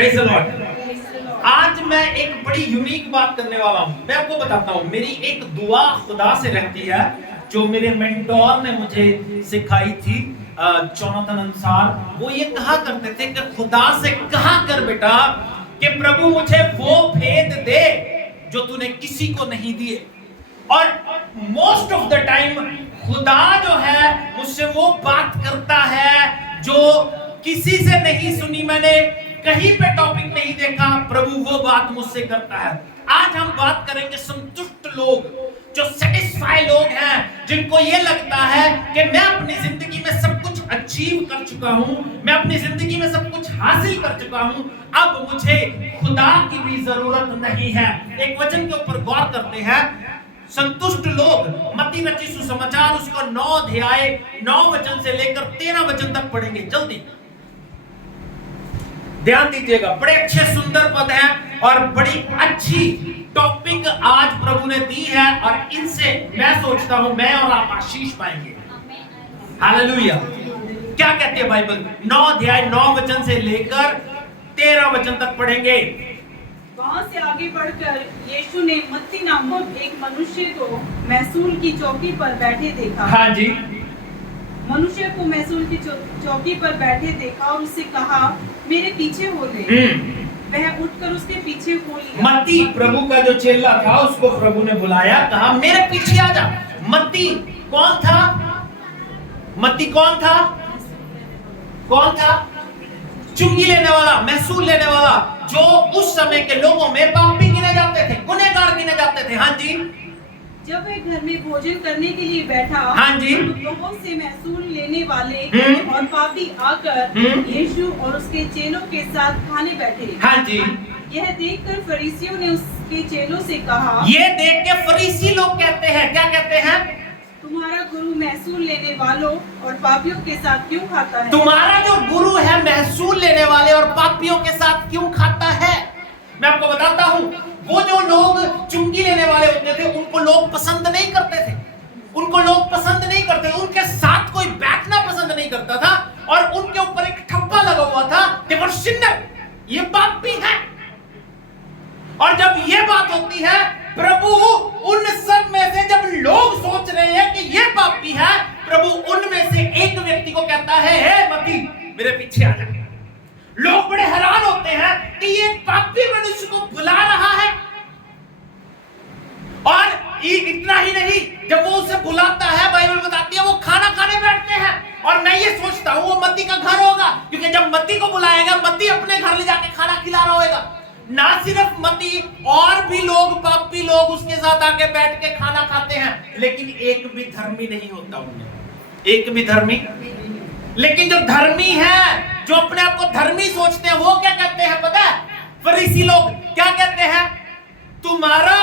Praise the Lord. आज मैं एक बड़ी यूनिक बात करने वाला हूं। मैं आपको बताता हूं, मेरी एक दुआ खुदा से रहती है जो मेरे मेंटोर ने मुझे सिखाई थी, जोनाथन अनुसार। वो ये कहा करते थे कि खुदा से कहा कर बेटा कि प्रभु मुझे वो भेद दे जो तूने किसी को नहीं दिए। और मोस्ट ऑफ द टाइम खुदा जो है मुझसे वो बात करता है जो किसी से नहीं सुनी, मैंने कहीं पे टॉपिक नहीं देखा, प्रभु वो बात मुझसे करता है। आज हम बात करेंगे संतुष्ट लोग, जो सेटिस्फाई लोग हैं, जिनको ये लगता है कि मैं अपनी जिंदगी में सब कुछ अचीव कर चुका हूं, मैं अपनी जिंदगी में सब कुछ हासिल कर चुका हूं, अब मुझे खुदा की भी जरूरत नहीं है। एक वचन के ऊपर गौर करते हैं, संतुष्ट लोग। मत्ती रचित सुसमाचार उसका 9 अध्याय 9 वचन से लेकर 13 वचन तक पढ़ेंगे। जल्दी ध्यान दीजिएगा, बड़े अच्छे सुंदर पद हैं और बड़ी अच्छी टॉपिक आज प्रभु ने दी है, और इनसे मैं सोचता हूं मैं और आप आशीष पाएंगे। हालेलुया। क्या कहती है बाइबल? 9 अध्याय 9 वचन से लेकर 13 वचन तक पढ़ेंगे। वहां से आगे बढ़कर यीशु ने मत्ती नामक एक मनुष्य को महसूल की चौकी पर बैठे देखा। हाँ जी। मनुष्य को महसूल की चौकी पर बैठे देखा और उससे कहा, मेरे पीछे हो ले। वह उठकर उसके पीछे हो लिया। मत्ती प्रभु का जो चेला था उसको प्रभु ने बुलाया, कहा मेरे पीछे आ जा। मत्ती कौन था? मत्ती कौन था? कौन था? चुंगी लेने वाला, महसूल लेने वाला, जो उस समय के लोगों में पापी गिने जाते थे, गुनहगार गिने जाते थे। हाँ जी। जब वह घर में भोजन करने के लिए बैठा, हाँ जी, लोगों से महसूल लेने वाले और पापी आकर यीशु और उसके चेलों के साथ खाने बैठे। हाँ जी। यह देखकर फरीसियों ने उसके चेलों से कहा, ये देख के फरीसी लोग कहते हैं, क्या कहते हैं? तुम्हारा गुरु महसूल लेने वालों और पापियों के साथ क्यों खाता है? तुम्हारा जो गुरु है महसूल लेने वाले और पापियों के साथ क्यों खाता है? मैं आपको बताता हूं, वो जो लोग चुंगी लेने वाले होते थे उनको लोग पसंद नहीं करते थे, उनको लोग पसंद नहीं करते, उनके साथ कोई बैठना पसंद नहीं करता था, और उनके ऊपर एक ठप्पा लगा हुआ था, they were sinner, ये पापी है। और जब ये बात होती है, प्रभु उन सब में से जब लोग सोच रहे हैं कि ये पापी है, प्रभु उनमें से एक व्यक्ति को कहता है, हे मत्ती मेरे पीछे आ जा। लोग बड़े हैरान होते हैं कि ये पापी मनुष्य को बुला रहा है, और इतना ही नहीं, जब वो उसे बुलाता है, बाइबल बताती है वो खाना खाने बैठते हैं। और मैं ये सोचता हूँ वो मत्ती का घर होगा, क्योंकि जब मत्ती को बुलाएगा, मत्ती अपने घर ले जाके खाना खिला रहा होगा। ना सिर्फ मत्ती, और भी लोग, पापी लोग उसके साथ आके बैठ के खाना खाते हैं, लेकिन एक भी धर्मी नहीं होता उनमें, एक भी धर्मी। लेकिन जो धर्मी है, जो अपने आप को धर्मी सोचते हैं, वो क्या कहते हैं पता है? फरीसी लोग क्या कहते हैं? तुम्हारा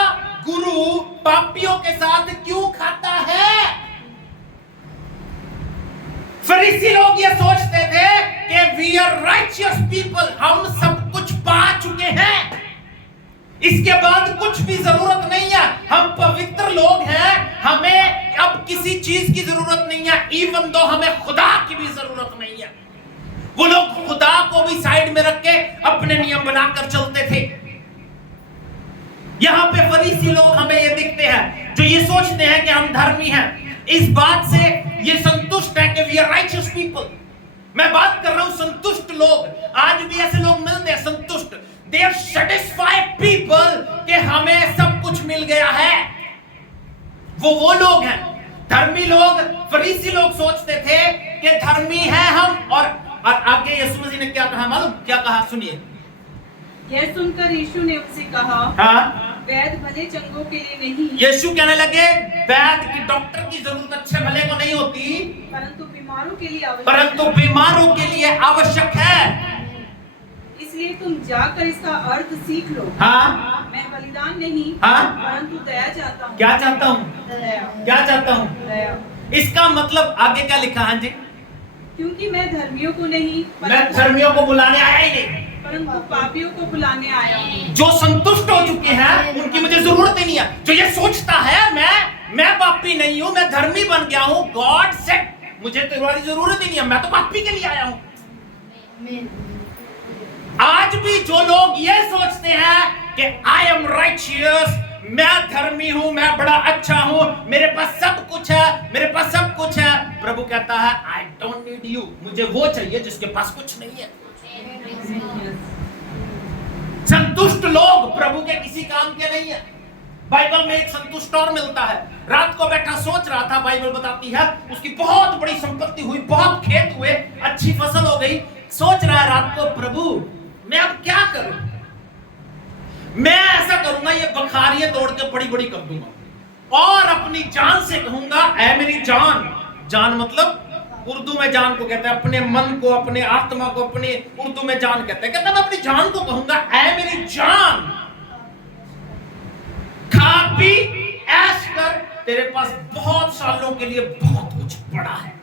गुरु पापियों के साथ क्यों खाता है? फरीसी लोग ये सोचते थे कि वी आर राइचियस पीपल, हम सब कुछ पा चुके हैं, इसके बाद कुछ भी जरूरत नहीं है, हम पवित्र लोग हैं, हमें अब किसी चीज की जरूरत नहीं है, इवन दो हमें खुदा की भी जरूरत नहीं है। वो लोग खुदा को भी साइड में रख के अपने नियम बनाकर चलते थे। यहां पे फरीसी लोग हमें ये दिखते हैं जो ये सोचते हैं कि हम धर्मी हैं, इस बात से ये संतुष्ट है कि वी आर राइचियस पीपल। मैं बात कर रहा हूं संतुष्ट लोग। आज भी ऐसे लोग मिलते हैं संतुष्ट, दे आर सैटिस्फाइड पीपल कि हमें सब कुछ मिल गया है। वो लोग हैं धर्मी लोग। फरीसी लोग सोचते थे कि धर्मी हैं हम, और आगे यीशु मसीह ने क्या कहा मालूम? क्या कहा सुनिए। यह सुनकर यीशु ने उनसे कहा, हाँ, वैद्य भले चंगों के लिए नहीं। यीशु कहने लगे वैद्य की, डॉक्टर की जरूरत अच्छे भले को नहीं होती, परंतु बीमारों के लिए आवश्यक है। इसलिए तुम जाकर इसका अर्थ सीख लो। हाँ, मैं बलिदान नहीं, हाँ, परंतु दया चाहता हूँ। क्या चाहता हूँ? क्या चाहता हूँ? दया। इसका मतलब आगे क्या लिखा? हाँ जी, क्योंकि मैं धर्मियों को नहीं, मैं धर्मियों को बुलाने आया ही नहीं, परंतु पापियों को बुलाने आया हूँ। जो संतुष्ट हो चुके हैं उनकी मुझे जरूरत ही नहीं है। जो ये सोचता है मैं पापी नहीं हूँ, मैं धर्मी बन गया हूँ, गॉड सेड मुझे तुम्हारी जरूरत ही नहीं है, मैं तो पापी के लिए आया हूँ। आज भी जो लोग ये सोचते हैं कि आई एम राइचियस, मैं धर्मी हूं, मैं बड़ा अच्छा हूं, मेरे पास सब कुछ है, मेरे पास सब कुछ है, प्रभु कहता है आई डोंट नीड यू, मुझे वो चाहिए जिसके पास कुछ नहीं है। संतुष्ट लोग प्रभु के किसी काम के नहीं है। बाइबल में एक संतुष्ट और मिलता है, रात को बैठा सोच रहा था, बाइबल बताती है उसकी बहुत बड़ी संपत्ति हुई, बहुत खेत हुए, अच्छी फसल हो गई, सोच रहा है रात को, प्रभु मैं अब क्या करूं, मैं ऐसा करूंगा ये बखारियां तोड़ के बड़ी बड़ी कर दूंगा और अपनी जान से कहूंगा ऐ मेरी जान, जान मतलब उर्दू में जान को कहते हैं, अपने मन को, अपने आत्मा को, अपने उर्दू में जान कहते हैं, कहते हैं मैं अपनी जान को कहूंगा ऐ मेरी जान, खा पी ऐश कर, तेरे पास बहुत सालों के लिए बहुत कुछ पड़ा है।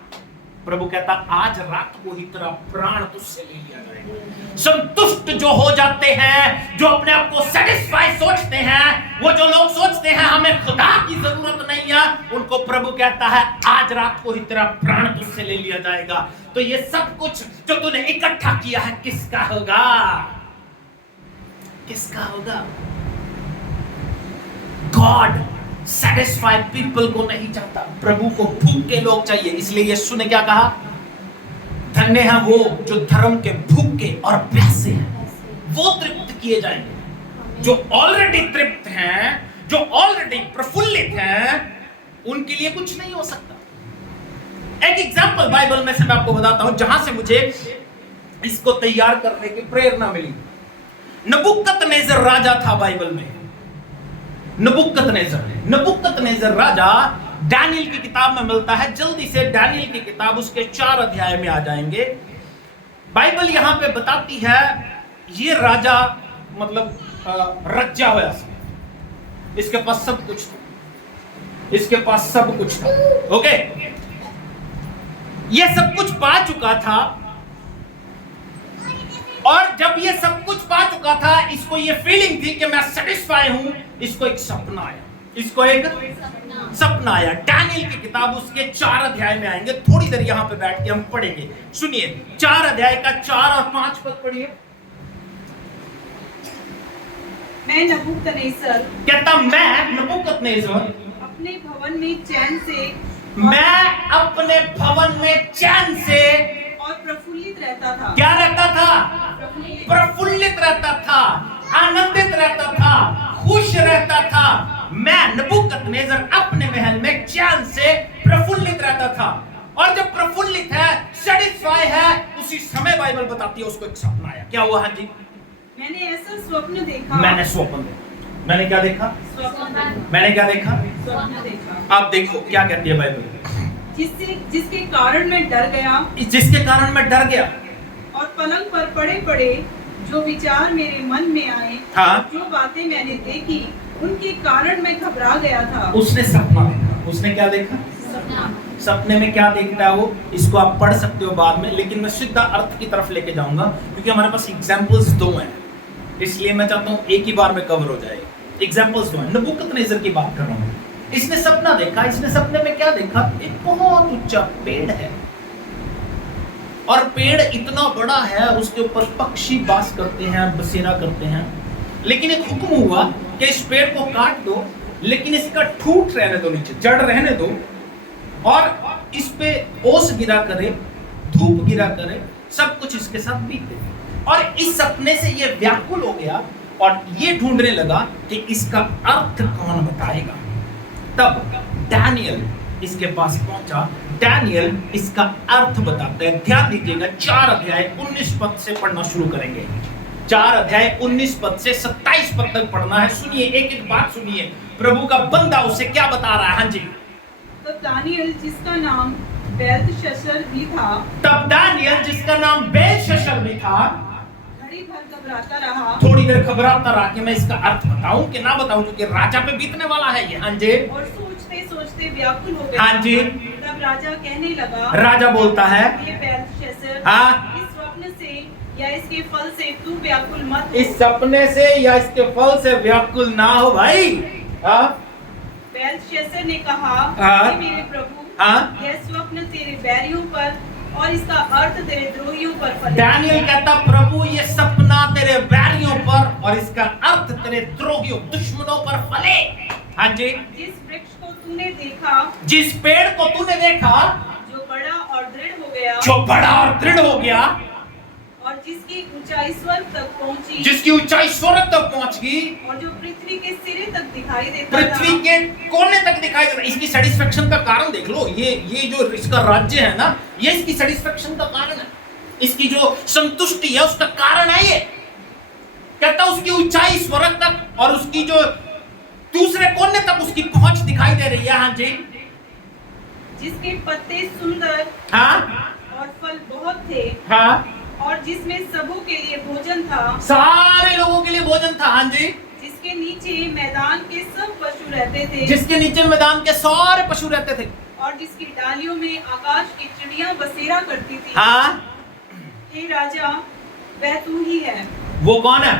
प्रभु कहता आज रात को ही तेरा प्राण तुझसे ले लिया जाएगा। संतुष्ट जो हो जाते हैं, जो अपने आप को सेटिस्फाई सोचते हैं, वो जो लोग सोचते हैं हमें खुदा की जरूरत नहीं है, उनको प्रभु कहता है आज रात को ही तेरा प्राण तुझसे ले लिया जाएगा। तो ये सब कुछ जो तूने इकट्ठा किया है किसका होगा, किसका होगा? गॉड सेटिस्फाई पीपल को नहीं चाहता, प्रभु को भूखे लोग चाहिए। इसलिए यीशु ने क्या कहा, धन्य है वो जो धर्म के भूखे और प्यासे हैं, वो तृप्त किए जाएंगे। जो ऑलरेडी तृप्त हैं, जो ऑलरेडी प्रफुल्लित हैं, उनके लिए कुछ नहीं हो सकता। एक एग्जांपल बाइबल में से मैं आपको बताता हूं जहां से मुझे इसको तैयार करने की प्रेरणा मिली। नबूकदनेस्सर राजा था बाइबल में, नबूकदनेस्सर राजा दानियल की किताब में मिलता है। जल्दी से दानियल की किताब उसके 4 अध्याय में आ जाएंगे। बाइबल यहां पे बताती है ये राजा मतलब रज्जा हुआ था, इसके पास सब कुछ था, इसके पास सब कुछ था, ओके, ये सब कुछ पा चुका था। और जब ये सब कुछ पा चुका था, इसको ये फीलिंग थी कि मैं सेटिस्फाई हूं, इसको एक सपना आया, इसको एक सपना आया। दानियल की किताब उसके 4 अध्याय में आएंगे, थोड़ी देर यहां पे बैठ के हम पढ़ेंगे। सुनिए 4 अध्याय का 4 और 5 पद पढ़िए। मैं नबूकदनेस्सर कहता मैं नबूकदनेस्सर अपने भवन में चैन से, मैं अपने भवन में चैन से और प्रफुल्लित रहता था। क्या रहता था? प्रफुल्लित रहता था, आनंदित रहता था, खुश रहता था। मैं नबूकदनेस्सर अपने महल में चैन से प्रफुल्लित रहता था। और जब प्रफुल्लित है, सेटिस्फाई है, उसी समय बाइबल बताती है उसको एक सपना आया। क्या हुआ? हाँ जी, मैंने ऐसा स्वप्न देखा। मैंने स्वप्न देखा। मैंने क्या देखा? स्वप्न। मैंने क्या देखा? स्वप्न देखा। आप देखो क्या कहती है बाइबल, जिसके कारण मैं डर गया, जिसके कारण मैं डर गया, और पलंग पर पड़े पड़े जो विचार मेरे मन में आए, हाँ, जो बातें मैंने देखी, उनके कारण मैं घबरा गया था। उसने सपना देखा। उसने क्या देखा? सपने में क्या देखता है वो, इसको आप पढ़ सकते हो बाद में, लेकिन मैं सीधा अर्थ की तरफ लेके जाऊंगा क्योंकि हमारे पास एग्जांपल्स 2 हैं, इसलिए मैं चाहता हूं एक ही बार में कवर हो जाए। एग्जांपल्स 2 हैं। नबूकदनेस्सर की बात कर रहा हूं। इसने सपना देखा। इसने सपने में क्या देखा? एक बहुत ऊंचा पेड़ है और पेड़ इतना बड़ा है, उसके ऊपर पक्षी वास करते हैं, बसेरा करते हैं। लेकिन एक हुक्म हुआ कि इस पेड़ को काट दो, लेकिन इसका ठूठ रहने दो, नीचे जड़ रहने दो, और इस पे ओस गिरा करे, धूप गिरा करे, सब कुछ इसके साथ बीते। और इस सपने से ये व्याकुल हो गया और ये ढूंढने लगा कि इसका अर्थ कौन बताएगा। तब दानियल इसके पास पहुंचा। दानियल इसका अर्थ बताता है। ध्यान दीजिएगा, 4 अध्याय 19 पद से पढ़ना शुरू करेंगे। 4 अध्याय 19 पद से 27 पद तक पढ़ना है। सुनिए, एक एक बात सुनिए, प्रभु का बंदा उसे क्या बता रहा है। हाँ जी, तब दानियल जिसका नाम बेलतशस्सर भी था, तब दानियल जिसका नाम बेलतशस्सर भी था, घड़ी भर घबराता रहा, थोड़ी देर घबराता रहा कि मैं इसका अर्थ बताऊं कि ना बताऊं, क्योंकि राजा पे बीतने वाला है ये। हाँ जी, और सोचते सोचते व्याकुल हो गया। हाँ जी, तब राजा कहने लगा, राजा बोलता है, ये बेलतशस्सर, हाँ, इस स्वप्न से या इसके फल से तू व्याकुल मत हो। इस सपने से या इसके फल से व्याकुल ना हो भाई। हाँ, बेलतशस्सर ने कहा, हाँ, हे मेरे प्रभु, हाँ, यह स्वप्न तेरे बैरियों पर और इसका अर्थ तेरे द्रोहियों पर फले। दानियल कहता प्रभु ये सपना तेरे बैरियों पर और इसका अर्थ तेरे द्रोहियों दुश्मनों पर फले। हाँ जी, जिस वृक्ष को तूने देखा, जिस पेड़ को तूने देखा जो बड़ा और दृढ़ हो गया, जो बड़ा और दृढ़ हो गया और जिसकी ऊंचाई स्वर्ग तक पहुंची, जिसकी ऊंचाई स्वर्ग तक पहुंच गई और जो पृथ्वी के सिरे तक दिखाई देता पृथ्वी था, के कोने तक दिखाई दे रहा है। इसकी सेटिस्फेक्शन का कारण देख लो, ये जो इसका राज्य है ना, ये इसकी सेटिस्फेक्शन का कारण है, इसकी जो संतुष्टि है उसका कारण है। ये कहता उसकी ऊंचाई स्वर्ग तक और उसकी जो दूसरे कोने तक उसकी पहुंच दिखाई दे रही है। हाँ जी, जिसके पत्ते सुंदर हाँ और फल बहुत थे, हाँ, और जिसमें सबों के लिए भोजन था, सारे लोगों के लिए भोजन था। हाँ जी, जिसके नीचे मैदान के सब पशु रहते थे, जिसके नीचे मैदान के सारे पशु रहते थे, और जिसकी डालियों में आकाश की चिड़ियां बसेरा करती थी। हाँ, हे राजा, वह तू ही है। वो कौन है?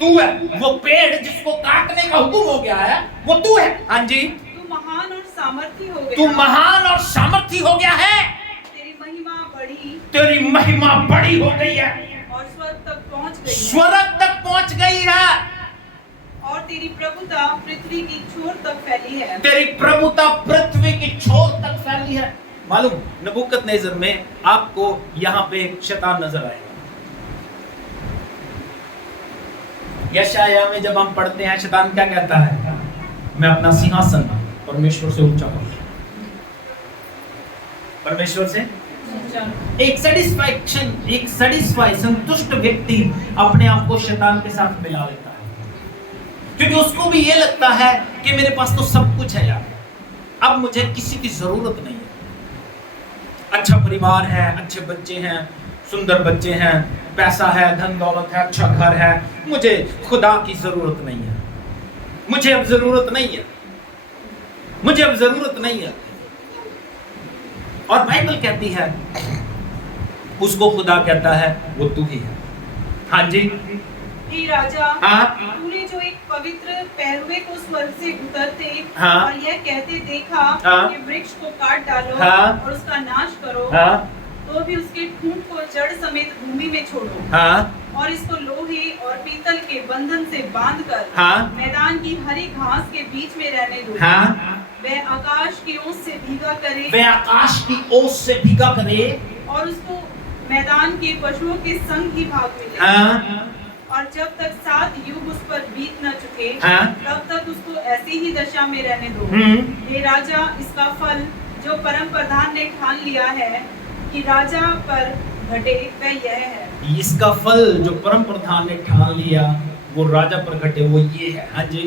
तू है। वो पेड़ जिसको काटने का हुक्म हो गया है वो तू है। हाँ जी, तू महान और सामर्थी हो गया, तू महान और सामर्थी हो गया है, तेरी महिमा बढ़ी तेरी महिमा बड़ी हो गई है, और स्वर्ग तक पहुंच गई है, स्वर्ग तक पहुंच गई है, और तेरी प्रभुता पृथ्वी की छोर तक फैली है। तेरी प्रभुता पृथ्वी की छोर तक फैली है। मालूम, नबूकदनेस्सर में आपको यहाँ पे शैतान नजर आएगा। यशायाह में जब हम पढ़ते हैं शैतान क्या कहता है? मैं अपना सिंहासन परमेश्वर से ऊंचा करूं, परमेश्वर से एक सेटिस्फाई संतुष्ट व्यक्ति अपने आप को शैतान के साथ मिला लेता है, क्योंकि उसको भी ये लगता है कि मेरे पास तो सब कुछ है यार, अब मुझे किसी की जरूरत नहीं है। अच्छा परिवार है, अच्छे बच्चे हैं, सुंदर बच्चे हैं, पैसा है, धन दौलत है, अच्छा घर है, मुझे खुदा की जरूरत नहीं है, मुझे अब जरूरत नहीं है, मुझे अब जरूरत नहीं है। और बाइबल कहती है उसको खुदा कहता है वो तू ही है। हाँ जी, हे राजा, हाँ, तूने जो एक पवित्र पहरुए को स्वर्ग से उतरते हाँ, और यह कहते देखा हाँ, कि वृक्ष को काट डालो, हाँ, और उसका नाश करो, हाँ, तो भी उसके ठूंठ को जड़ समेत भूमि में छोड़ो, हाँ, और इसको लोहे और पीतल के बंधन से बांधकर हाँ, मैदान की हरी घास के बीच में रहने दो। हाँ, वह आकाश की ओस से भीगा करे, वह आकाश की ओस से भीगा करे, और उसको मैदान के पशुओं के संग ही भाग मिले, हाँ, और जब तक 7 युग उस पर बीत न चुके, हाँ, तब तक उसको ऐसी ही दशा में रहने दो। हे राजा, इसका फल जो परम प्रधान ने ठान लिया है कि राजा पर घटे, वह यह है। इसका फल जो परम प्रधान ने ठान लिया वो राजा पर घटे, वो ये है। हाँ जी,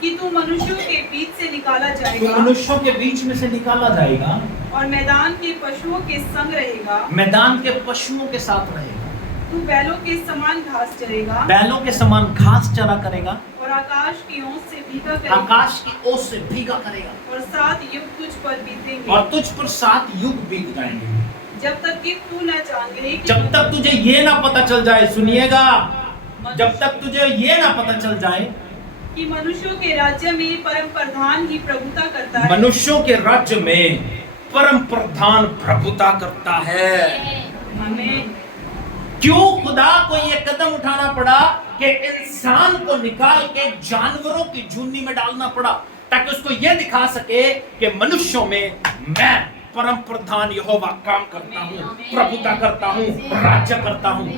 कि तू मनुष्यों के बीच से निकाला तो जाएगा, मनुष्यों के बीच में से निकाला जाएगा, और मैदान के पशुओं के संग रहेगा, मैदान के पशुओं के साथ रहेगा, तू बैलों के समान घास चरेगा, बैलों के समान घास चरा करेगा, और आकाश की ओस से भीगा करेगा, आकाश की ओस से भीगा करेगा, और 7 युग तुझ पर बीतेंगे, और तुझ पर 7 युग बीत जाएंगे, जब तक कि तू न जान ले कि जब तक तुझे ये ना पता चल जाए, सुनिएगा, जब तक तुझे ये ना पता चल जाए कि मनुष्यों के राज्य में परम प्रधान ही प्रभुता करता है। मनुष्यों के राज्य में परम प्रधान प्रभुता करता है। आमीन। क्यों खुदा को ये कदम उठाना पड़ा कि इंसान को निकाल के जानवरों की झुंडी में डालना पड़ा, ताकि उसको ये दिखा सके कि मनुष्यों में मैं परम प्रधान यहोवा काम करता हूँ, प्रभुता करता हूँ, राज्य करता हूँ।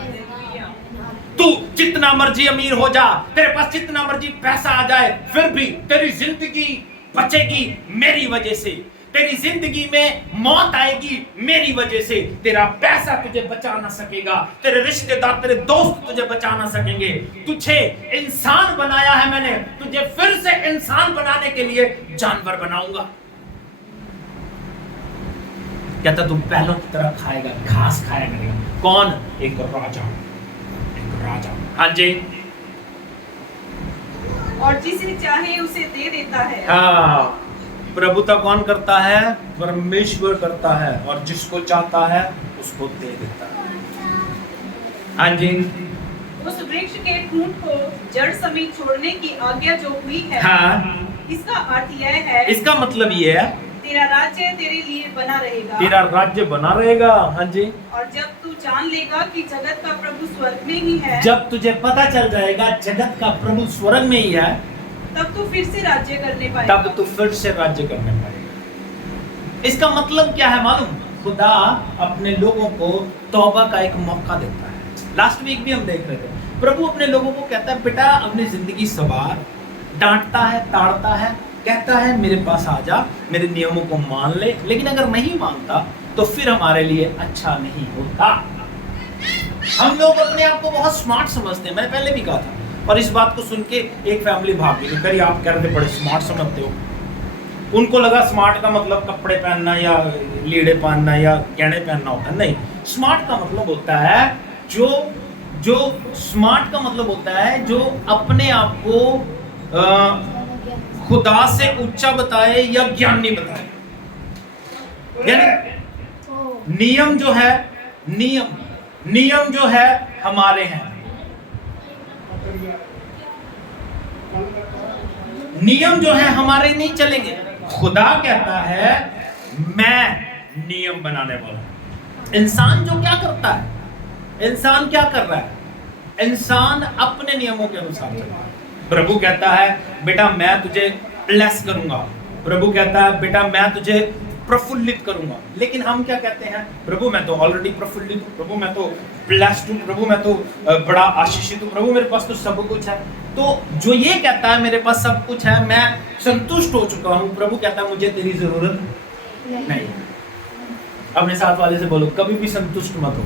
तू जितना मर्जी अमीर हो जा, तेरे पास जितना मर्जी पैसा आ जाए, फिर भी तेरी जिंदगी बचेगी मेरी वजह से, तेरी जिंदगी में मौत आएगी मेरी वजह से, तेरा पैसा तुझे बचा ना सकेगा, तेरे रिश्तेदार, तेरे दोस्त तुझे बचा ना सकेंगे। तुझे इंसान बनाया है मैंने, तुझे फिर से इंसान बनाने के लिए जानवर बनाऊंगा। कहता तू बैलों की तरह खाएगा, घास खाया करेगा। कौन? एक राजा, एक राजा। हाँ जी, और जिसे चाहे उसे दे देता है। हाँ, प्रभुता कौन करता है? परमेश्वर करता है, और जिसको चाहता है उसको दे देता है। हाँ जी, उस वृक्ष के ठूंठ को जड़ समेत छोड़ने की आज्ञा जो हुई है, हाँ, इसका अर्थ यह है, इसका मतलब ये है तेरा राज्य तेरे लिए बना रहेगा। तेरा राज्य बना रहेगा। हाँ जी। और जब तू जान लेगा कि जगत का प्रभु स्वर्ग में ही है, जब तुझे पता चल जाएगा जगत का प्रभु स्वर्ग में ही है, तब तू फिर से राज्य करने पाएगा। तब तू फिर से राज्य करने पाएगा। इसका मतलब क्या है मालूम? खुदा अपने लोगों को तौबा का एक मौका देता है। लास्ट वीक भी हम देख रहे थे, प्रभु अपने लोगों को कहता है बेटा अपनी जिंदगी सवार, डांटता है, ताड़ता है, कहता है मेरे पास आ जा, मेरे नियमों को मान ले। लेकिन अगर नहीं मानता तो फिर हमारे लिए अच्छा नहीं होता। हम लोग अपने आप को बहुत स्मार्ट समझते हैं, मैंने पहले भी कहा था, और इस बात को सुन के एक फैमिली भाग गई, करी आप कह रहे बड़े स्मार्ट समझते हो। उनको लगा स्मार्ट का मतलब कपड़े पहनना या लीड़े पहनना या गहने पहनना होता है। नहीं, स्मार्ट का मतलब होता है जो स्मार्ट का मतलब होता है जो अपने आप को खुदा से ऊंचा बताए या ज्ञानी बताए। यानी नियम जो है, नियम जो है हमारे हैं, नियम जो है हमारे नहीं चलेंगे। खुदा कहता है मैं नियम बनाने वाला हूं। इंसान जो क्या करता है, इंसान क्या कर रहा है? इंसान अपने नियमों के अनुसार चल रहा है। प्रभु कहता है बेटा मैं तुझे ब्लेस करूंगा, प्रभु कहता है बेटा मैं तुझे प्रफुल्लित करूंगा। लेकिन हम क्या कहते हैं? प्रभु मैं तो ऑलरेडी प्रफुल्लित हूं, प्रभु मैं तो ब्लेस्ड हूं, प्रभु मैं तो बड़ा आशीषित हूं, प्रभु मेरे पास तो सब कुछ है। तो जो ये कहता है मेरे पास सब कुछ है, मैं संतुष्ट हो चुका हूं, प्रभु कहता है मुझे तेरी जरूरत नहीं। अपने साथ वाले से बोलो कभी भी संतुष्ट मत हो,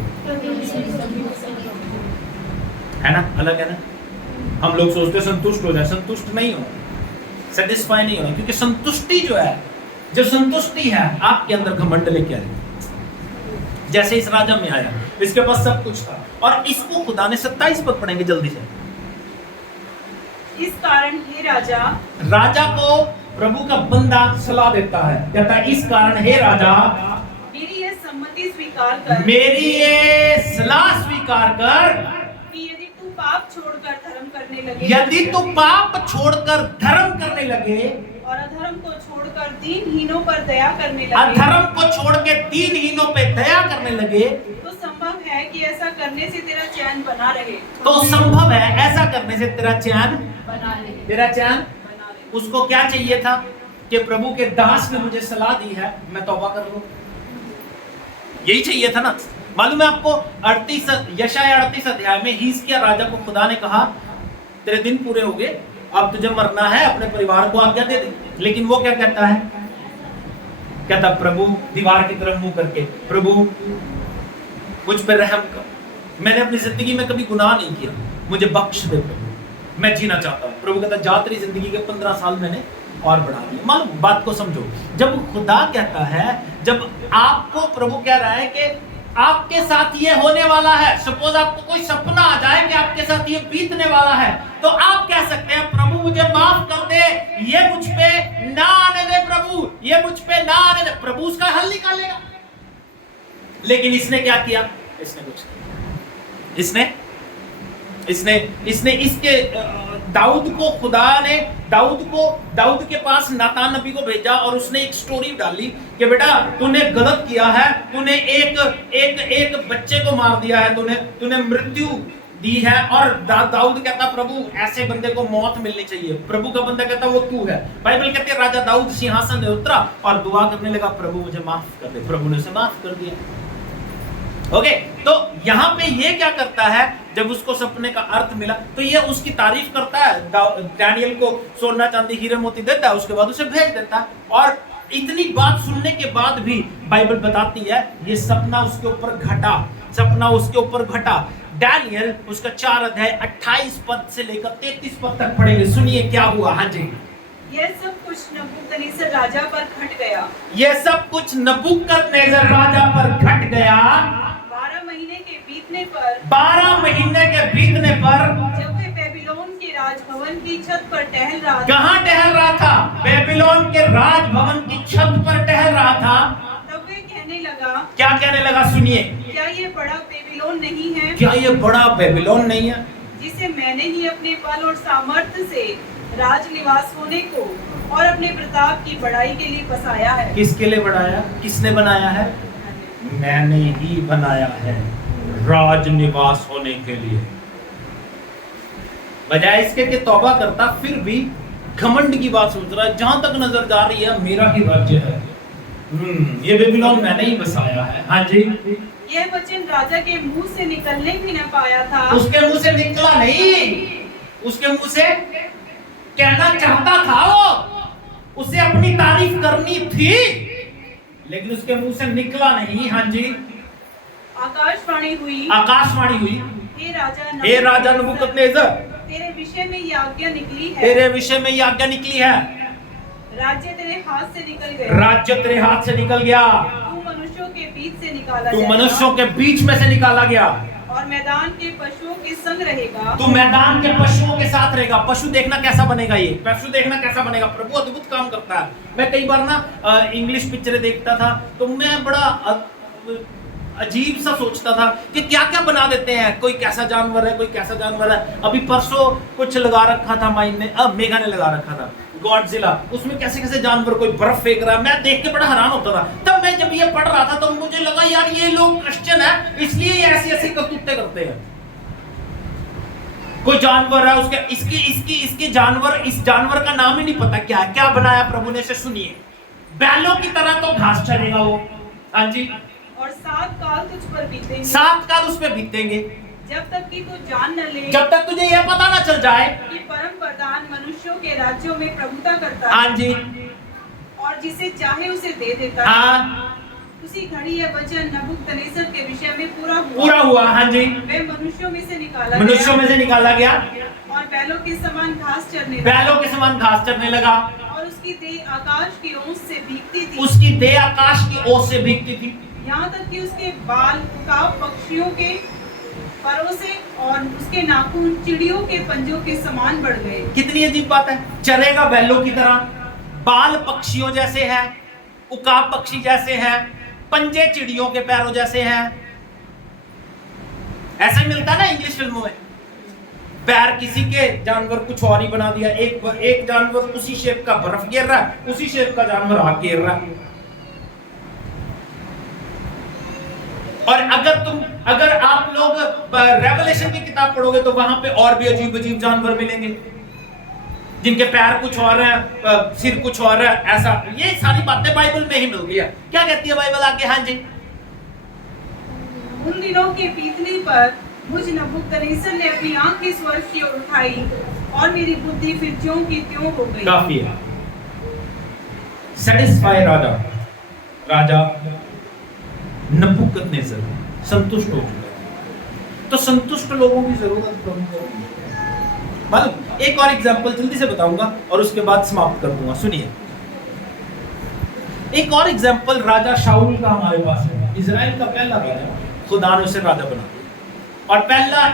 है ना? अलग है ना? हम लोग सोचते संतुष्ट हो जाए, संतुष्ट नहीं हो, सेटिस्फाई नहीं होना, क्योंकि संतुष्टि जो है, जो संतुष्टि है आपके अंदर घमंड लेके आएगी। जैसे इस राजा में आया, इसके पास सब कुछ था, और इसको खुदा ने 27 पद पढ़ेंगे जल्दी से। इस कारण हे राजा, राजा को प्रभु का बंदा सलाह देता है, कहता है इस कारण हे राजा मेरी ये सम्मति स्वीकार कर, मेरी ये सलाह स्वीकार कर कि यदि तू पाप छोड़कर धर्म करने लगे, यदि तू पाप छोड़कर धर्म करने लगे और अधर्म को छोड़कर दीनहीनों पर दया करने लगे, अधर्म को छोड़ के दीनहीनों पे दया करने लगे, तो संभव है कि ऐसा करने से तेरा चैन बना रहे। तो संभव है ऐसा करने से तेरा चैन बना रहे, तेरा चैन बना रहे। उसको क्या चाहिए था कि प्रभु के दास ने मुझे सलाह दी है मैं तौबा कर लूं, यही चाहिए था ना। मालूम है आपको 38 यशाया 38 अध्याय में हिजकिय्याह राजा को खुदा ने कहा तेरे दिन पूरे हो गए, अब तुझे मरना है, अपने परिवार को आज्ञा दे दे। लेकिन वो क्या कहता है? कहता प्रभु दीवार की तरफ मुंह करके, प्रभु मुझ पर रहम कर, मैंने अपनी जिंदगी में कभी गुनाह नहीं किया, मुझे बख्श दे प्रभु, मैं जीना चाहता हूँ। प्रभु कहता जा तेरी जिंदगी के 15 साल मैंने और बढ़ा दिए। मालूम बात को समझो, जब खुदा कहता है, जब आपको प्रभु कह रहा है कि आपके साथ ये होने वाला है, सपोज आपको कोई सपना आ जाए कि आपके साथ ये बीतने वाला है, तो आप कह सकते हैं प्रभु मुझे माफ कर दे, ये मुझ पे ना आने दे प्रभु, ये मुझ पे ना आने दे। प्रभु उसका हल निकालेगा। लेकिन इसने क्या किया? इसने कुछ किया। इसने इसके दाऊद को खुदा ने दाऊद के पास नातान नबी को भेजा और उसने एक स्टोरी डाली कि बेटा तूने गलत किया है, तूने एक बच्चे को मार दिया है, तूने मृत्यु दी है। और दाऊद कहता प्रभु ऐसे बंदे को मौत मिलनी चाहिए। प्रभु का बंदा कहता वो तू है। बाइबल कहती है राजा दाऊद सिंहासन से उतरा और दुआ करने लगा प्रभु मुझे माफ कर दे। प्रभु ने उसे माफ कर दिया। ओके, तो यहाँ पे ये क्या करता है? जब उसको सपने का अर्थ मिला तो ये उसकी तारीफ करता है, डैनियल को सोना चांदी हीरे मोती देता है, उसके बाद उसे भेज देता है। और इतनी बात सुनने के बाद भी बाइबल बताती है ये सपना उसके ऊपर घटा। डैनियल उसका 4 अध्याय 28 पद से लेकर 33 पद तक पढ़ेंगे। सुनिए क्या हुआ। हाँ जी, यह सब कुछ नबूकदनेस्सर राजा पर घट गया। यह सब कुछ नबूकदनेस्सर राजा पर घट गया। 12 महीने के बीतने पर 12 महीने के बीतने पर जब वे बेबीलोन के राजभवन की छत पर टहल रहा था। कहाँ टहल रहा था? बेबीलोन के राजभवन की छत पर टहल रहा था। तब वे कहने लगा, क्या कहने लगा? सुनिए, क्या ये बड़ा बेबीलोन नहीं है? क्या ये बड़ा बेबीलोन नहीं है? जिसे मैंने ही अपने बल और सामर्थ्य से राज निवास होने को और अपने प्रताप की बढ़ाई के लिए बसाया है। किसके लिए बढ़ाया? किसने बनाया है? मैंने ही बनाया है, राज निवास होने के लिए। बजाय इसके कि तौबा करता, फिर भी घमंड की बात सोच रहा है। जहां तक नजर जा रही है मेरा ही राज्य है, ये बेबीलोन मैंने ही बसाया है। हाँ जी, यह वचन राजा के मुंह से निकलने भी न पाया था। उसके मुंह से निकला नहीं, उसके मुंह से कहना चाहता था वो, उसे अपनी तारीफ करनी थी, लेकिन उसके मुंह से निकला नहीं। हाँ जी, आकाशवाणी हुई, आकाशवाणी हुई, हे राजा नबूकदनेस्सर, तेरे विषय में ये आज्ञा निकली है, तेरे विषय में ये आज्ञा निकली है, राज्य तेरे हाथ से निकल गया, राज्य तेरे हाथ से निकल गया, तू मनुष्यों के बीच से निकाला तू जाएगा, मनुष्यों के बीच में से निकाला गया, और मैदान के पशुओं के संग रहेगा, तू मैदान के पशुओं के साथ रहेगा। पशु देखना कैसा बनेगा, ये पशु देखना कैसा बनेगा। प्रभु अद्भुत काम करता है। मैं कई बार ना इंग्लिश पिक्चरें देखता था, तो मैं बड़ा अजीब सा सोचता था कि क्या क्या बना देते हैं, कोई कैसा जानवर है, कोई कैसा जानवर है। अभी परसों कुछ लगा रखा था माइन ने, मेघा ने लगा रखा था गॉडजिला, उसमें कैसे कैसे जानवर, कोई बर्फ फेंक रहा है। मैं देख के बड़ा हैरान होता था। तब मैं जब ये पढ़ रहा था तो मुझे लगा यार ये लोग क्रिश्चियन है, इसलिए ये ऐसी ऐसी करतूतें करते हैं। कोई जानवर है, उसके इसके जानवर, इस जानवर का नाम ही नहीं पता क्या है, क्या बनाया प्रभु ने। से सुनिए, बैलों की तरह तो घास चरेगा वो। हाँ जी, और 7 काल तुझ पर बीतेंगे, 7 काल उस पे बीतेंगे, जब तक कि तू जान न ले, जब तक तुझे यह पता ना चल जाए कि परम प्रधान मनुष्यों के राज्यों में प्रभुता करता है। हाँ जी, और जिसे चाहे उसे दे देता है। हाँ, उसी घड़ी यह वचन नबूकदनेस्सर के विषय में पूरा हुआ। हाँ जी, वे मनुष्यों में से निकाला मनुष्यों गया, में से निकाला गया, और बैलों के समान घास चरने लगा, बैलों के समान घास चरने लगा, और उसकी देह आकाश की ओस से भीगती थी, उसकी देह आकाश की ओस से भीगती थी, यहाँ तक कि उसके बाल उकाब पक्षियों के परों से और उसके नाखून चिड़ियों के पंजों के समान बढ़ गए। कितनी अजीब बात है। चरेगा बैलों की तरह, बाल पक्षियों जैसे हैं, उकाब पक्षी जैसे हैं, पंजे चिड़ियों के पैरों जैसे हैं। ऐसा ही मिलता है ना इंग्लिश फिल्मों में। पैर किसी के, जानवर कुछ और ही बना दिया। एक जानवर उसी शेप का बर्फ घेर रहा है, उसी शेप का जानवर आग घेर रहा है। और अगर आप लोग रेवलेशन की किताब पढ़ोगे तो वहां पे और भी अजीब अजीब जानवर मिलेंगे, जिनके पैर कुछ और हैं, सिर कुछ और है। ऐसा ये सारी बातें बाइबल में ही मिलती है। क्या कहती है बाइबल आगे? हाँ जी, उन दिनों के बीतने पर मुझ नबूकदनेस्सर ने अपनी आंखें स्वर्ग की ओर उठाई, और मेरी बुद्धि फिर ज्यों की त्यों हो गई। काफी है। सेटिस्फाई राजा नबूकदनेस्सर संतुष्ट हो चुका है। तो संतुष्ट लोगों की जरूरत प्रभु को। मतलब एक और एग्जांपल जल्दी से बताऊंगा और उसके बाद समाप्त कर दूंगा। सुनिए, एक और एग्जांपल राजा शाऊल का हमारे पास है। इजराइल का पहला राजा, खुदा ने उसे राजा बना दिया। और पहला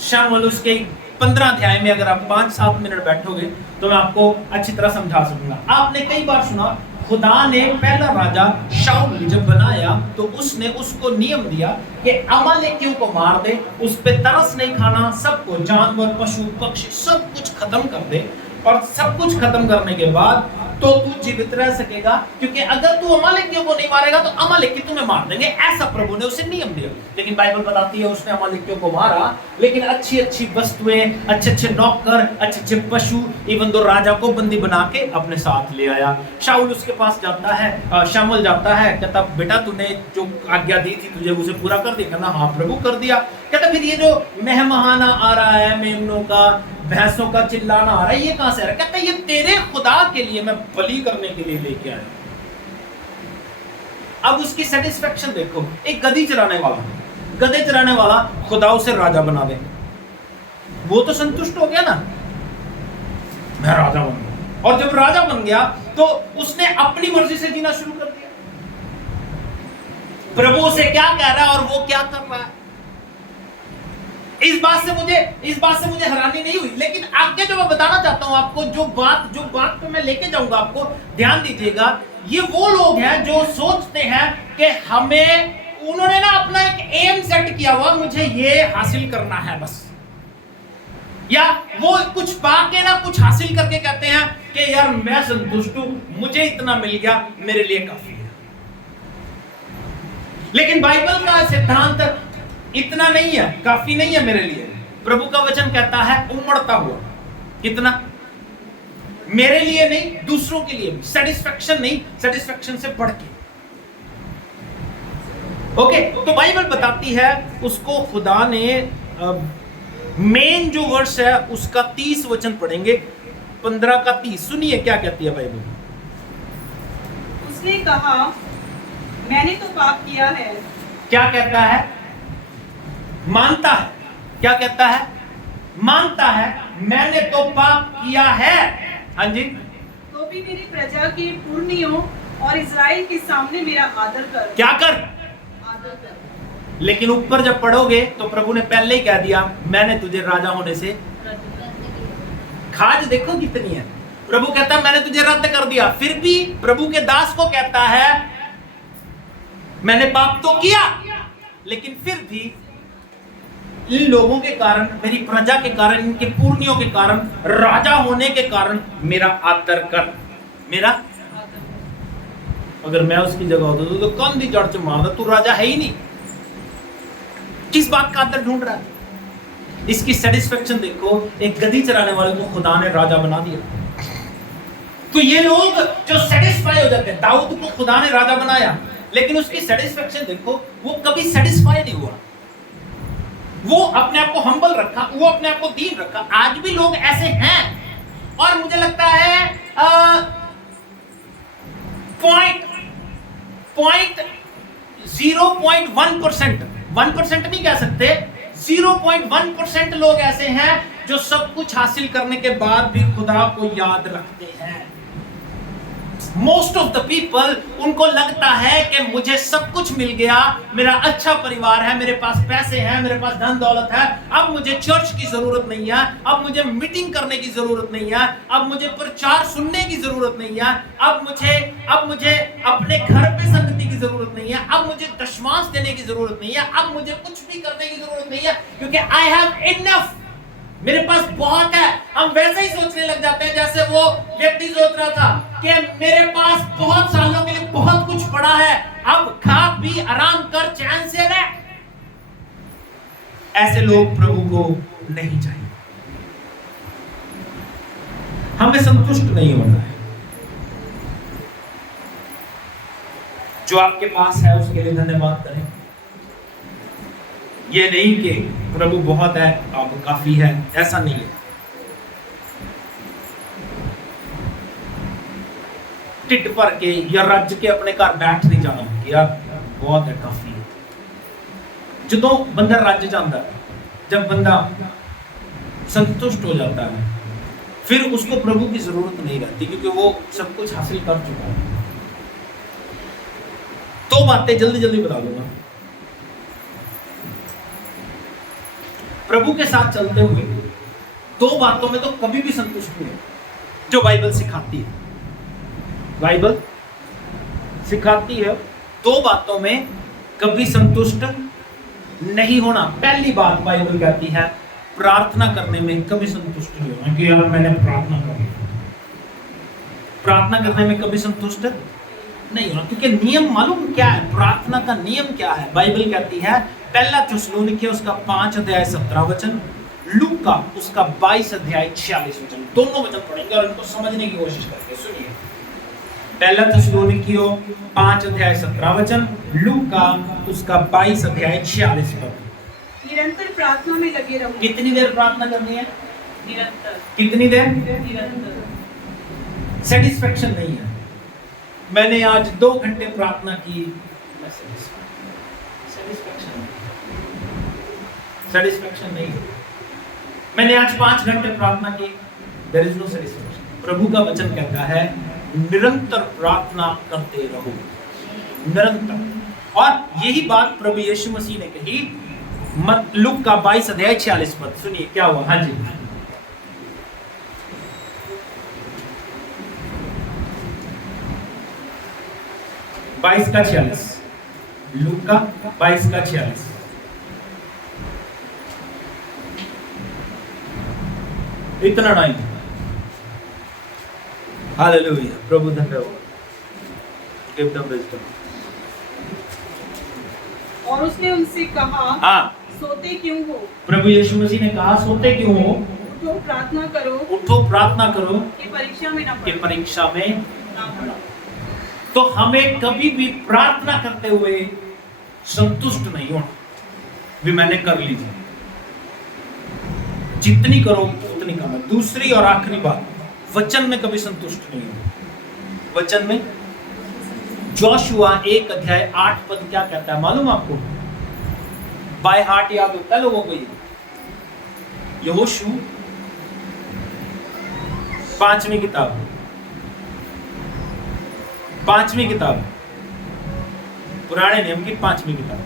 शाऊल, उसके 15 अध्याय में अगर आप 5-7 मिनट बैठोगे तो मैं आपको अच्छी तरह समझा सकूंगा। आपने कई बार सुना, खुदा ने पहला राजा शाऊल जब बनाया तो उसने उसको नियम दिया कि अमालेकियों को मार दे, उस पे तरस नहीं खाना, सबको, जानवर, पशु, पक्षी, सब कुछ खत्म कर दे। और सब कुछ खत्म करने के बाद तो तू जीवित रह सकेगा, क्योंकि अगर तू अमालेकियों को नहीं मारेगा तो अमालेकी तुम्हें मार देंगे। ऐसा प्रभु ने उसे नियम दिया। लेकिन बाइबल बताती है उसने अमालेकियों को मारा, लेकिन अच्छी अच्छी वस्तुएं, अच्छे अच्छे नौकर, अच्छे अच्छे पशु, इवन दो राजा को बंदी बना के अपने साथ ले आया। शाऊल उसके पास जाता है, शामुएल जाता है, कहता बेटा तूने जो आज्ञा दी थी तुझे उसे पूरा कर दिया? कहना हाँ प्रभु कर दिया। कहता फिर ये जो मेहमाना आ रहा है, मेमनों का, भैंसों का चिल्लाना आ रहा है, ये कहां से आ रहा है? कहता ये तेरे खुदा के लिए मैं बलि करने के लिए लेके आया। अब उसकी सेटिस्फेक्शन देखो। एक गधे चराने वाला खुदा उसे राजा बना दे, वो तो संतुष्ट हो गया ना, मैं राजा बन गया। और जब राजा बन गया तो उसने अपनी मर्जी से जीना शुरू कर दिया। प्रभु उसे क्या कह रहा है और वो क्या कर रहा है। इस बात से मुझे हैरानी नहीं हुई। लेकिन आगे जो मैं बताना चाहता हूं आपको, जो बात पे मैं लेके जाऊंगा आपको, ध्यान दीजिएगा। ये वो लोग हैं जो सोचते हैं कि उन्होंने ना अपना एक एम सेट किया हुआ, मुझे ये हासिल करना है बस। या वो कुछ पाके ना कुछ हासिल करके कहते हैं कि यार मैं संतुष्ट हूं, मुझे इतना मिल गया, मेरे लिए काफी है। लेकिन बाइबल का सिद्धांत इतना नहीं है, काफी नहीं है मेरे लिए। प्रभु का वचन कहता है उमड़ता हुआ। कितना? मेरे लिए नहीं, दूसरों के लिए भी। सेटिस्फैक्शन नहीं, सेटिस्फैक्शन से बढ़ के। ओके, तो बाइबल बताती है उसको खुदा ने मेन जो वर्ष है उसका 30 वचन पढ़ेंगे, 15 का 30। सुनिए क्या कहती है बाइबल। उसने कहा, मैंने तो पाप किया है। क्या कहता है? मानता है। क्या कहता है? मानता है, मैंने तो पाप किया है। हाँ जी। तो भी मेरी प्रजा के पुरनियों और इज़राइल के सामने मेरा आदर कर। क्या कर? आदर कर। लेकिन ऊपर जब पढ़ोगे तो प्रभु ने पहले ही कह दिया, मैंने तुझे राजा होने से। खाज देखो कितनी है। प्रभु कहता है मैंने तुझे रद्द कर दिया, फिर भी प्रभु के दास को कहता है मैंने पाप तो किया, लेकिन फिर भी इन लोगों के कारण, मेरी प्रजा के कारण, इनके पुरनियों के कारण, राजा होने के कारण मेरा आदर कर। मेरा अगर मैं उसकी जगह होता तो कंधी जड़ से मारता, तू राजा है ही नहीं। किस बात का आदर ढूंढ रहा है? इसकी सेटिस्फेक्शन देखो, एक गधी चराने वाले को खुदा ने राजा बना दिया। तो ये लोग जो सेटिस्फाई हो जाते हैं, दाऊद को खुदा ने राजा बनाया, लेकिन उसकी सेटिस्फेक्शन देखो, वो कभी सेटिस्फाई नहीं हुआ। वो अपने आप को हम्बल रखा, वो अपने आप को दीन रखा। आज भी लोग ऐसे हैं, और मुझे लगता है 0.1%, 1% नहीं कह सकते, 0.1% लोग ऐसे हैं जो सब कुछ हासिल करने के बाद भी खुदा को याद रखते हैं। मोस्ट ऑफ द पीपल, उनको लगता है कि मुझे सब कुछ मिल गया, मेरा अच्छा परिवार है, मेरे पास पैसे हैं, मेरे पास धन दौलत है, अब मुझे चर्च की जरूरत नहीं है, अब मुझे मीटिंग करने की जरूरत नहीं है, अब मुझे प्रचार सुनने की जरूरत नहीं है, अब मुझे अपने घर पे संगति की जरूरत नहीं है, अब मुझे दशमांश देने की जरूरत नहीं है, अब मुझे कुछ भी करने की जरूरत नहीं है, क्योंकि आई हैव इनफ, मेरे पास बहुत है। हम वैसे ही सोचने लग जाते हैं जैसे वो व्यक्ति सोच रहा था कि मेरे पास बहुत सालों के लिए बहुत कुछ पड़ा है, अब खा पी आराम कर चैन से रह। ऐसे लोग प्रभु को नहीं चाहिए। हमें संतुष्ट नहीं होना है। जो आपके पास है उसके लिए धन्यवाद करें। ये नहीं कि प्रभु बहुत है, आप काफी है, ऐसा नहीं है। टिट भर के या रज के अपने घर बैठ नहीं जाना कि यार बहुत है, काफी है। जो बंदा रज जाता है, जब बंदा संतुष्ट हो जाता है, फिर उसको प्रभु की जरूरत नहीं रहती, क्योंकि वो सब कुछ हासिल कर चुका है। दो बातें जल्दी जल्दी बता दूंगा। प्रभु के साथ चलते हुए दो बातों में तो कभी भी संतुष्ट नहीं, जो बाइबल सिखाती है। बाइबल सिखाती है दो बातों में कभी संतुष्ट नहीं होना। पहली बात बाइबल कहती है प्रार्थना करने में कभी संतुष्ट नहीं होना, कि यार मैंने प्रार्थना कर ली। प्रार्थना करने में कभी संतुष्ट नहीं होना, क्योंकि नियम मालूम क्या है? प्रार्थना का नियम क्या है? बाइबल कहती है पहला थिस्सलुनीकियों उसका 5 अध्याय 17 वचन, लूका उसका 22 अध्याय 46 वचन। दोनों वचन पढ़ेंगे और इनको समझने की कोशिश करेंगे। सुनिए, पहला थिस्सलुनीकियों 5 अध्याय 17 वचन, लूका उसका 22 अध्याय 46 वचन। निरंतर प्रार्थना में लगे रहो। कितनी देर प्रार्थना करनी है? निरंतर। कितनी देर? निरंतर। सेटिस्फेक्शन नहीं है। मैंने आज 2 घंटे प्रार्थना की, सेटिस्फेक्शन नहीं। मैंने आज 5 घंटे प्रार्थना की, देयर इज नो सेटिस्फेक्शन। प्रभु का वचन कहता है निरंतर प्रार्थना करते रहो, निरंतर। और यही बात प्रभु यीशु मसीह ने कही लूका 22 अध्याय 46 पद। सुनिए क्या हुआ। हाँ जी, बाईस का 46, लूका 22 का 46। इतना नहीं। हालेलुया, प्रभु धन्यवाद। Give them wisdom. और उसने उनसे कहा, हाँ, सोते क्यों हो? प्रभु यीशु मसीह ने कहा सोते क्यों हो? उठो प्रार्थना करो उठो प्रार्थना करो कि परीक्षा में ना कि पड़ो। परीक्षा में ना पड़ो। तो हमें कभी भी प्रार्थना करते हुए संतुष्ट नहीं होना भी मैंने कर ली थी। जितनी करो उतनी कम है। दूसरी और आखिरी बात, वचन में कभी संतुष्ट नहीं हो। वचन में जोशुआ 1:8 क्या कहता है मालूम आपको? बाय हार्ट याद होता है लोगों को ये। यहोशू 5वीं किताब, पुराने नियम की 5वीं किताब,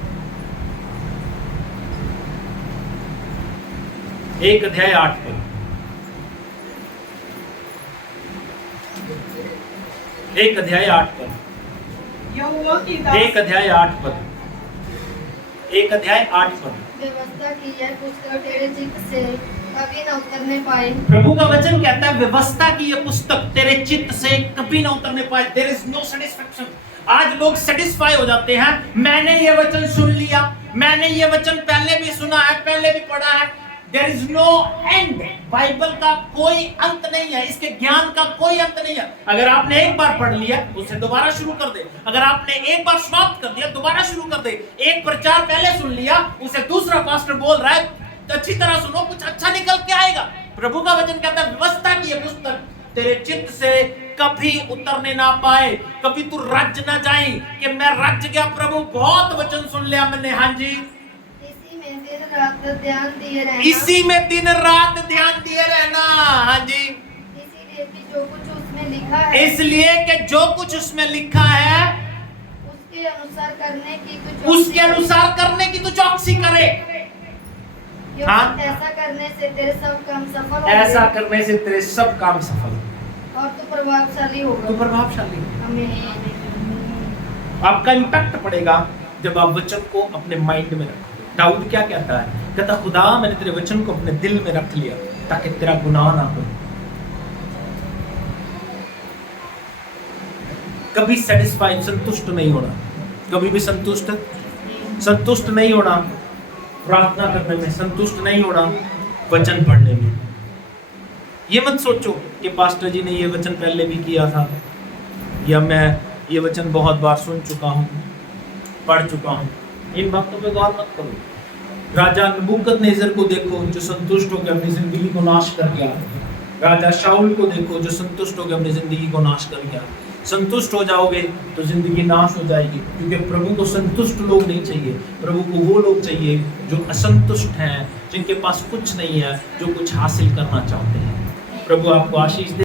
1:8 1:8 यहोवा की दास 1:8 व्यवस्था की यह पुस्तक तेरे चित्त से कभी न उतरने पाए। प्रभु का वचन कहता है व्यवस्था की यह पुस्तक तेरे चित्त से कभी ना उतरने पाए। There is no satisfaction. आज लोग सेटिस्फाई हो जाते हैं, मैंने ये वचन सुन लिया, मैंने ये वचन पहले भी सुना है, पहले भी पढ़ा है। There is no end. Bible का कोई अंत नहीं है, इसके ज्ञान का कोई अंत नहीं है। अगर आपने एक बार पढ़ लिया उसे दोबारा शुरू कर दे। अगर आपने एक बार समाप्त कर दिया दोबारा शुरू कर दे। एक प्रचार पहले सुन लिया, उसे दूसरा पास्टर बोल रहा है तो अच्छी तरह सुनो, कुछ अच्छा निकल के आएगा। प्रभु का वचन कहता है व्यवस्था की यह पुस्तक तेरे चित्त से कभी उतरने ना पाए। कभी तू रज ना जाए कि मैं रज गया, प्रभु बहुत वचन सुन लिया मैंने। हाँ जी, इसी में दिन रात ध्यान दिए रहना। इसी में दिन रात ध्यान दिए रहना। हाँ जी, इसीलिए कि जो कुछ उसमें लिखा है, इसलिए कि जो कुछ उसमें लिखा है उसके अनुसार करने की तू चौकसी उसके अनुसार करने की तू चौकसी करे। क्योंकि हाँ। ऐसा करने से तेरे सब काम सफल होंगे ऐसा करने से तेरे सब काम सफल, और तू प्रभावशाली होगा। तू प्रभावशाली। आमीन। आपका इम्पैक्ट पड़ेगा जब आप वचन को अपने माइंड में रखोगे। दाऊद क्या कहता है? कहता खुदा मैंने तेरे वचन को अपने दिल में रख लिया ताकि तेरा गुनाह ना हो। कभी सेटिस्फाइड, संतुष्ट नहीं होना, कभी भी संतुष्ट नहीं होना। प्रार्थना करने में संतुष्ट नहीं होना, वचन पढ़ने में। ये मत सोचो कि पास्टर जी ने ये वचन पहले भी किया था, या मैं ये वचन बहुत बार सुन चुका हूँ, पढ़ चुका हूँ। इन बातों पे गौर मत करो। राजा नबूकदनेस्सर को देखो जो संतुष्ट होकर अपनी जिंदगी को नाश कर गया। राजा शाऊल को देखो जो संतुष्ट होकर अपनी जिंदगी को नाश कर गया। संतुष्ट हो जाओगे तो जिंदगी नाश हो जाएगी, क्योंकि प्रभु को संतुष्ट लोग नहीं चाहिए। प्रभु को वो लोग चाहिए जो असंतुष्ट हैं, जिनके पास कुछ नहीं है, जो कुछ हासिल करना चाहते हैं। प्रभु आपको आशीष दे।